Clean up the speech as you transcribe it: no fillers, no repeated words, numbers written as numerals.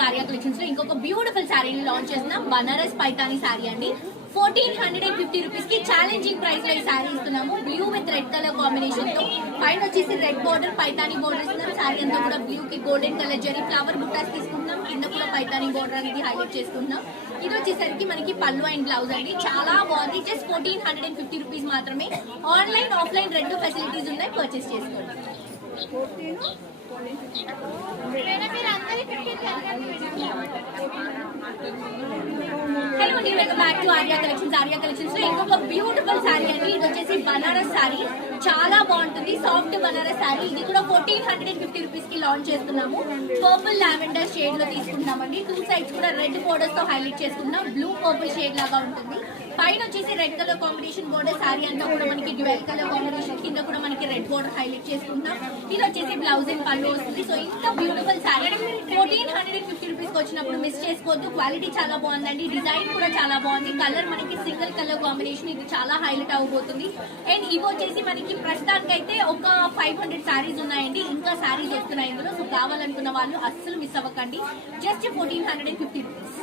Collections Arya collections లో ఇంకొక beautiful శారీని లాంచ్ చేస్తున్నాం. బనారస్ పైతాని శారీ అండి. 1450 రూపీస్ కి ఛాలెంజింగ్ ప్రైస్ లో ఈ శారీ ఇస్తున్నాము. Blue with red colour combination తో పైన వచ్చేసి రెడ్ బోర్డర్ పైతాని బోర్డర్ ఇస్తున్నాం. శారీ అంతా కూడా బ్లూ కి గోల్డెన్ కలర్ జరీ ఫ్లవర్ బుట్టాస్ తీసుకుంటున్నాం. కింద కూడా పైతాని బోర్డర్ అనేది హైలైట్ చేసుకుంటున్నాం. ఇది వచ్చేసరికి మనకి పళ్ళు అండ్ బ్లౌజ్ అండి. చాలా బాగుంది. జస్ట్ 1450 రూపీస్ మాత్రమే. ఆన్లైన్ ఆఫ్లైన్ రెండు ఫెసిలిటీస్ ఉన్నాయి. పర్చేస్ చేసుకోండి. హలో అండి, welcome back to Arya collections. Arya collections లో ఇంకొక బ్యూటిఫుల్ శారీ అండి. ఇది వచ్చేసి బనారస్ శారీ. చాలా బాగుంటుంది. సాఫ్ట్ బనారస్ శారీ. ఇది కూడా 1450 రూపీస్ కి లాంచ్ చేస్తున్నాము. పర్పుల్ లావెండర్ షేడ్ లో తీసుకుంటామండి. టూ సైడ్స్ కూడా రెడ్ బోర్డర్స్ తో హైలైట్ చేసుకుంటాం. బ్లూ పర్పుల్ షేడ్ లాగా ఉంటుంది. పైన వచ్చేసి red colour combination border. Sari అంతా కూడా మనకి డ్యూయల్ కలర్ కాంబినేషన్. కింద కూడా మనకి రెడ్ బోర్డర్ హైలైట్ చేసుకుంటాం. ఇది వచ్చేసి బ్లౌజ్ అండ్ పళ్ళు వస్తుంది. సో ఇంత బ్యూటిఫుల్ శారీ 1450 రూపీస్ కి వచ్చినప్పుడు మిస్ చేసుకోవద్దు. క్వాలిటీ చాలా బాగుందండి. డిజైన్ కూడా చాలా బాగుంది. కలర్ మనకి సింగిల్ కలర్ కాంబినేషన్. ఇది చాలా హైలైట్ అవబోతుంది. అండ్ ఇవి వచ్చేసి మనకి ప్రస్తుతానికి అయితే ఒక 500 శారీస్ ఉన్నాయండి. ఇంకా శారీస్ వస్తున్నాయి ఇందులో. సో కావాలనుకున్న వాళ్ళు అస్సలు మిస్ అవ్వకండి. Just 1450 rupees.